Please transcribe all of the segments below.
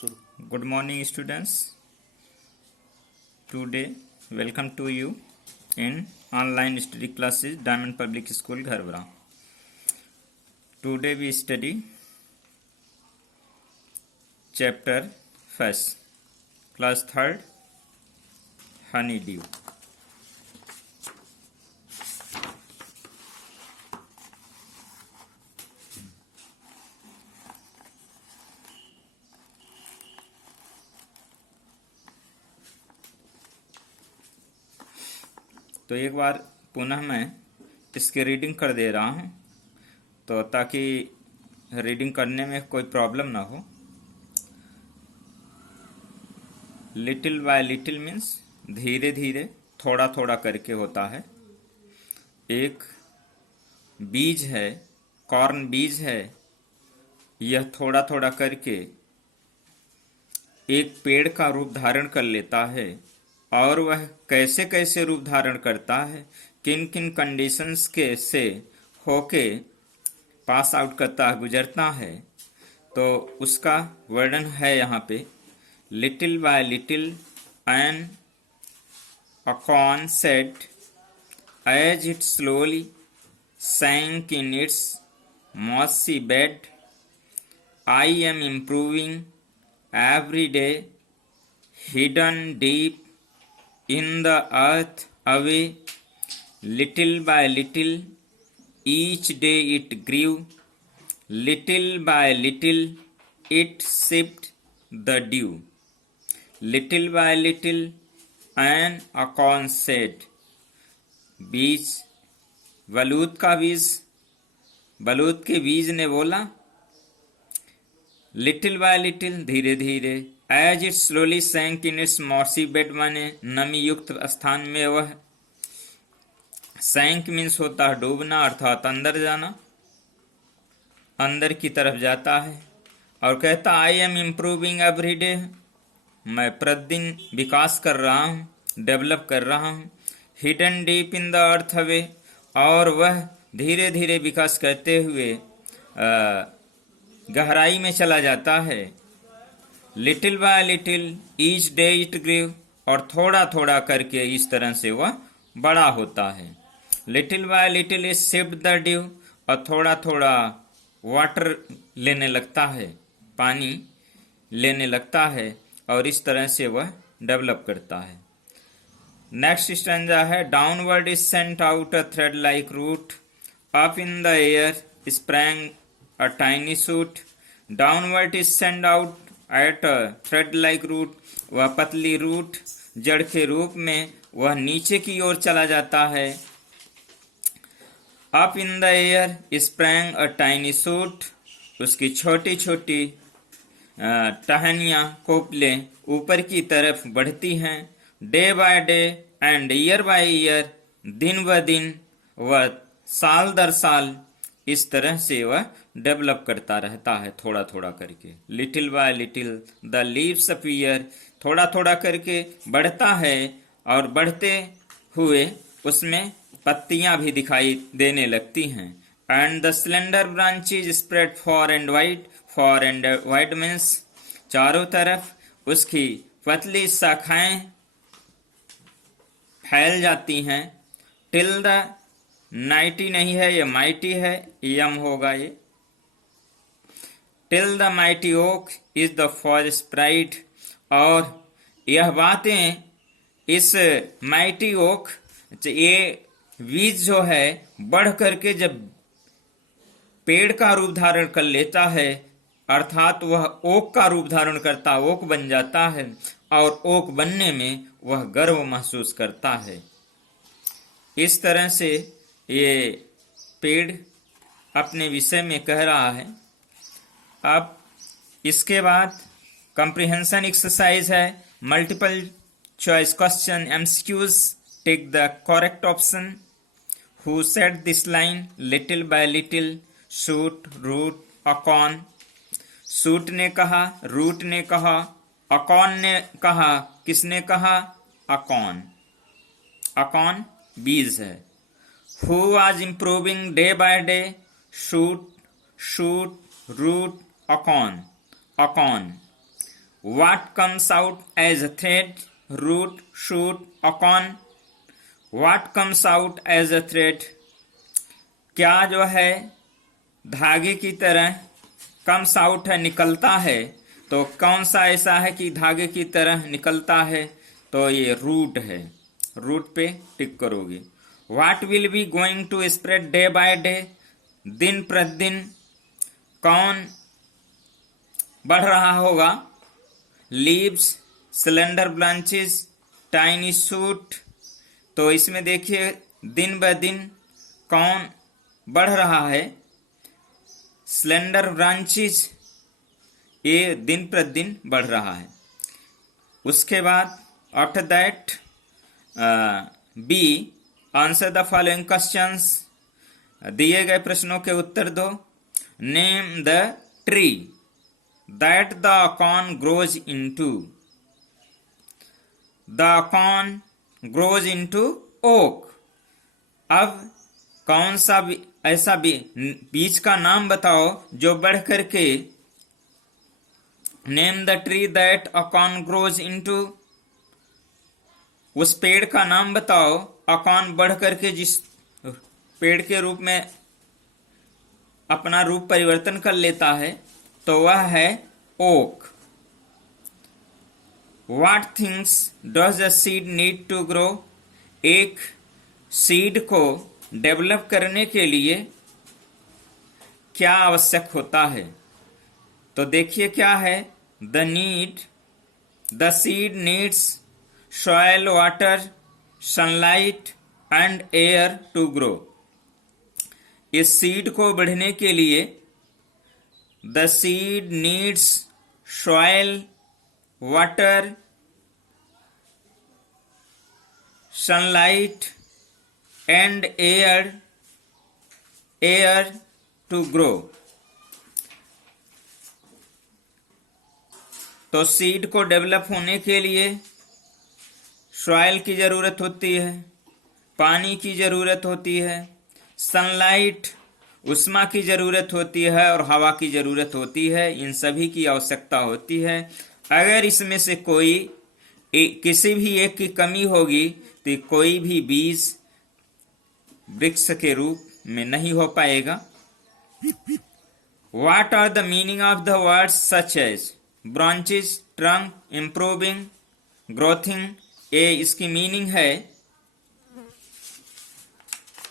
Good morning, students. Today, welcome to you in online study classes, Diamond Public School, Gharwara. Today we study chapter 1st, class 3rd, Honeydew. तो एक बार पुनः मैं इसकी reading कर दे रहा हूँ तो ताकि रीडिंग करने में कोई प्रॉब्लम ना हो। लिटिल बाय लिटिल मीन्स धीरे धीरे थोड़ा थोड़ा करके होता है। एक बीज है, कॉर्न बीज है, यह थोड़ा थोड़ा करके एक पेड़ का रूप धारण कर लेता है। और वह कैसे कैसे रूप धारण करता है, किन किन कंडीशंस के से होके पास आउट करता गुजरता है, तो उसका वर्णन है यहाँ पे। Little by little an acorn said as it slowly sank in its mossy bed, I am improving every day, hidden deep in the earth away, little by little, each day it grew, little by little, it sipped the dew. Little by little, an acorn said, बीज बलूत का बीज, बलूत के बीज ने बोला, little by little धीरे धीरे, as it slowly sank in its mossy bed माने नमी युक्त स्थान में वह, सैंक मीन्स होता है डूबना अर्थात अंदर जाना, अंदर की तरफ जाता है। और कहता I am improving every day, मैं प्रतिदिन विकास कर रहा हूँ, डेवलप कर रहा हूँ। Hidden deep in the earth away, और वह धीरे धीरे विकास करते हुए गहराई में चला जाता है। Little by little each day it grew, और थोड़ा थोड़ा करके इस तरह से वह बड़ा होता है। Little by little is sipped the due, और थोड़ा थोड़ा वाटर लेने लगता है, पानी लेने लगता है, और इस तरह से वह डेवलप करता है। नेक्स्ट स्टैंजा है, downward is sent out a thread like root, up in the air sprang a tiny shoot, downward is send out at a thread like root, वह पतली रूट जड़ के रूप में वह नीचे की ओर चला जाता है। Up in the air sprang a tiny shoot, उसकी छोटी छोटी टहनियां कोपले ऊपर की तरफ बढ़ती हैं। Day by day and year by year, दिन ब दिन वह साल दर साल इस तरह से वह डेवलप करता रहता है थोड़ा थोड़ा करके। Little by little the leaves appear, थोड़ा थोड़ा करके बढ़ता है और बढ़ते हुए उसमें पत्तियां भी दिखाई देने लगती हैं। And the slender branches spread for and wide means चारों तरफ उसकी पतली शाखाएं फैल जाती हैं। टिल द नाइटी नहीं है, ये माइटी है, यम होगा ये। Till the mighty oak is the forest pride, और यह बातें इस माइटी ओक, ये बीज जो है बढ़ करके जब पेड़ का रूप धारण कर लेता है, अर्थात वह ओक का रूप धारण करता, ओक बन जाता है, और ओक बनने में वह गर्व महसूस करता है। इस तरह से ये पेड़ अपने विषय में कह रहा है। अब इसके बाद कंप्रिहेंशन एक्सरसाइज है, multiple choice question MCQs, take the correct option. Who said this line, little by little, shoot root acorn. Shoot ने कहा, रूट ने कहा, अकॉर्न ने कहा, किसने कहा, अकॉर्न। अकॉर्न बीज है। Who was improving day by day, shoot, root, acorn, acorn. What comes out as a thread? Root, shoot, acorn. What comes out as a thread? क्या जो है धागे की तरह comes out है, निकलता है, तो कौन सा ऐसा है कि धागे की तरह निकलता है? तो ये रूट है, रूट पे टिक करोगे। What will be going to spread day by day? दिन प्रतिदिन कौन बढ़ रहा होगा? Leaves, slender branches, tiny shoot. तो इसमें देखिए दिन ब दिन कौन बढ़ रहा है? स्लेंडर ब्रांचेस, ये दिन प्रतिदिन बढ़ रहा है। उसके बाद after that B, answer the following questions. दिए गए प्रश्नों के उत्तर दो। Name the tree that the acorn grows into. The acorn grows into oak. अब कौन सा ऐसा बीज का नाम बताओ जो बढ़ करके, name the tree that acorn grows into, उस पेड़ का नाम बताओ acorn बढ़ करके जिस पेड़ के रूप में अपना रूप परिवर्तन कर लेता है, तो वह है oak. What things does a seed need to grow? एक सीड को डेवलप करने के लिए क्या आवश्यक होता है? तो देखिए क्या है, the seed needs soil, water, sunlight and air to grow. इस सीड को बढ़ने के लिए the seed needs soil, water, sunlight and air to grow। तो सीड को डेवलप होने के लिए सॉइल की जरूरत होती है, पानी की जरूरत होती है, सनलाइट, उष्मा की जरूरत होती है और हवा की जरूरत होती है। इन सभी की आवश्यकता होती है। अगर इसमें से कोई किसी भी एक की कमी होगी तो कोई भी बीज वृक्ष के रूप में नहीं हो पाएगा। What are the meaning of the words such as branches, trunk, improving, growing? ये इसकी मीनिंग है।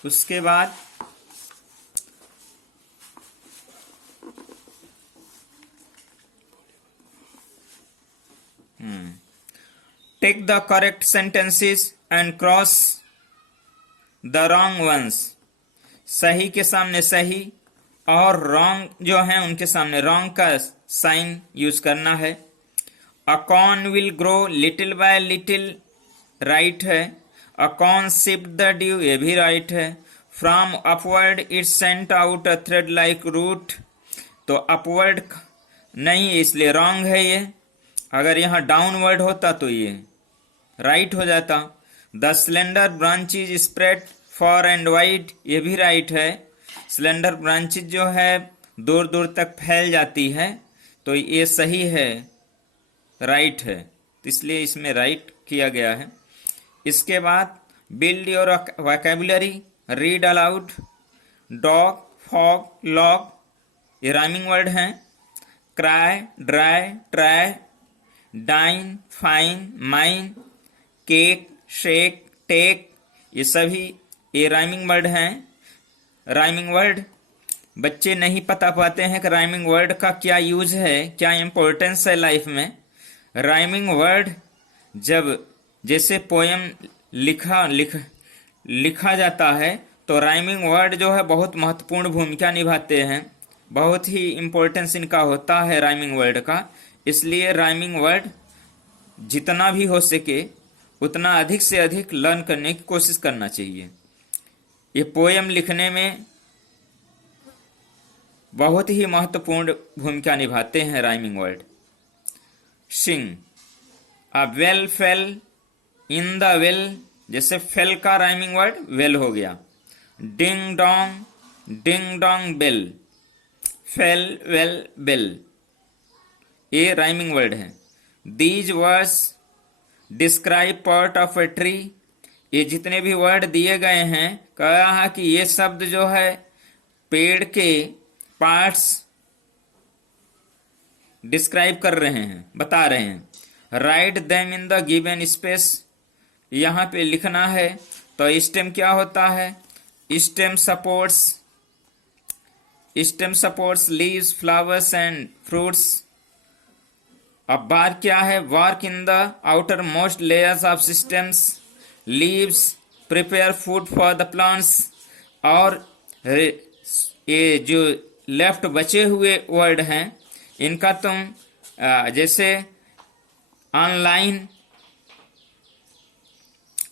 उसके बाद take the correct sentences and cross the wrong ones। सही के सामने सही और रॉन्ग जो है उनके सामने रॉन्ग का साइन यूज करना है। Acorn will grow little by little, right है। अकॉर्न सिप्ड द ड्यू, ये भी राइट है। From upward it sent out a thread like root, तो अपवर्ड नहीं इसलिए रॉन्ग है ये। अगर यहाँ डाउनवर्ड होता तो ये राइट हो जाता। The slender branches spread for and wide, ये भी राइट है। स्लेंडर ब्रांचेज जो है दूर दूर तक फैल जाती है, तो ये सही है, राइट है, तो इसलिए इसमें राइट किया गया है। इसके बाद build your vocabulary, read aloud. Dog, fog, log, ये राइमिंग वर्ड हैं। Cry, dry, try, dine, fine, mine, cake, shake, take, ये सभी ये राइमिंग वर्ड हैं। राइमिंग वर्ड बच्चे नहीं पता पाते हैं कि राइमिंग वर्ड का क्या यूज है, क्या इंपॉर्टेंस है लाइफ में। राइमिंग वर्ड जब जैसे पोयम लिखा जाता है तो राइमिंग वर्ड जो है बहुत महत्वपूर्ण भूमिका निभाते हैं, बहुत ही इंपॉर्टेंस इनका होता है राइमिंग वर्ड का। इसलिए राइमिंग वर्ड जितना भी हो सके उतना अधिक से अधिक लर्न करने की कोशिश करना चाहिए। ये पोयम लिखने में बहुत ही महत्वपूर्ण भूमिका निभाते हैं rhyming word. Sing, a well fell in the well, जैसे फेल का राइमिंग वर्ड वेल हो गया। Ding dong bell, fell well bell, ये राइमिंग वर्ड है। These words describe part of a tree. ये जितने भी वर्ड दिए गए हैं, कहा है कि ये शब्द जो है पेड़ के पार्ट्स डिस्क्राइब कर रहे हैं, बता रहे हैं। Write them in the given space, यहां पे लिखना है। तो स्टेम क्या होता है? Stem supports leaves, flowers and fruits. अब बार क्या है? Work in the outer most layers of systems. Leaves prepare food for the plants. और ये जो लेफ्ट बचे हुए वर्ड हैं, इनका तुम जैसे ऑनलाइन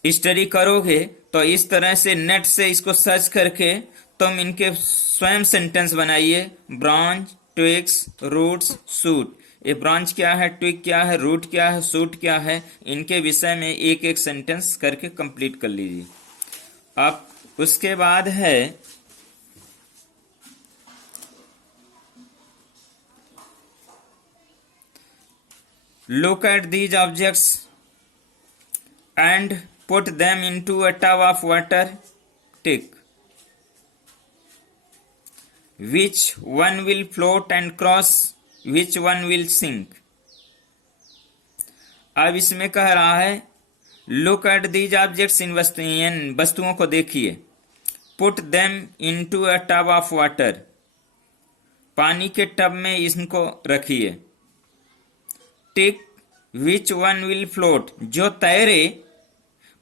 स्टडी करोगे तो इस तरह से नेट से इसको सर्च करके तुम इनके स्वयं सेंटेंस बनाइए। Branch, twigs, roots, shoot. ये ब्रांच क्या है, ट्विग क्या है, रूट क्या है, शूट क्या है, इनके विषय में एक एक सेंटेंस करके कंप्लीट कर लीजिए। अब उसके बाद है look at these objects and put them into a tub of water. Tick. Which one will float and cross? Which one will sink? अब इसमें कह रहा है look at these objects, इन वस्तुओं को देखिए। put them into a tub of water, पानी के टब में इनको रखिए। टिक विच वन विल फ्लोट, जो तैरे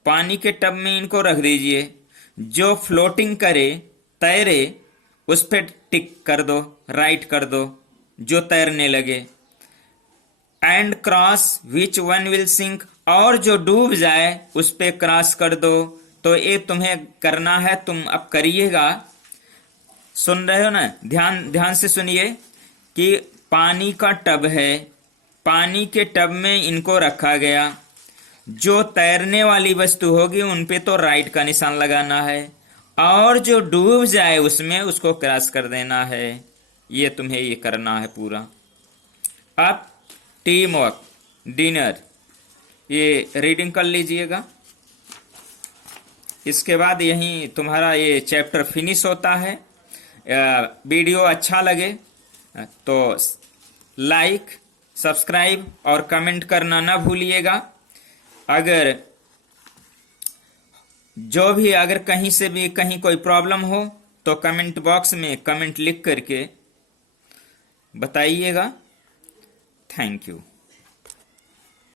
पानी के टब में इनको रख दीजिए। जो फ्लोटिंग करे, तैरे, उस पर टिक कर दो, राइट कर दो, जो तैरने लगे। And cross which one will sink, और जो डूब जाए उस पे क्रॉस कर दो। तो ये तुम्हें करना है, तुम अब करिएगा। सुन रहे हो ना? ध्यान से सुनिए कि पानी का टब है, पानी के टब में इनको रखा गया। जो तैरने वाली वस्तु होगी उन पे तो राइट का निशान लगाना है, और जो डूब जाए उसमें उसको क्रॉस कर देना है। ये तुम्हें ये करना है पूरा। अब टीम वर्क, डिनर, ये रीडिंग कर लीजिएगा। इसके बाद यहीं तुम्हारा ये चैप्टर फिनिश होता है। वीडियो अच्छा लगे तो लाइक, सब्सक्राइब और कमेंट करना ना भूलिएगा। अगर कहीं से भी कहीं कोई प्रॉब्लम हो तो कमेंट बॉक्स में कमेंट लिख करके बताइएगा। Thank you.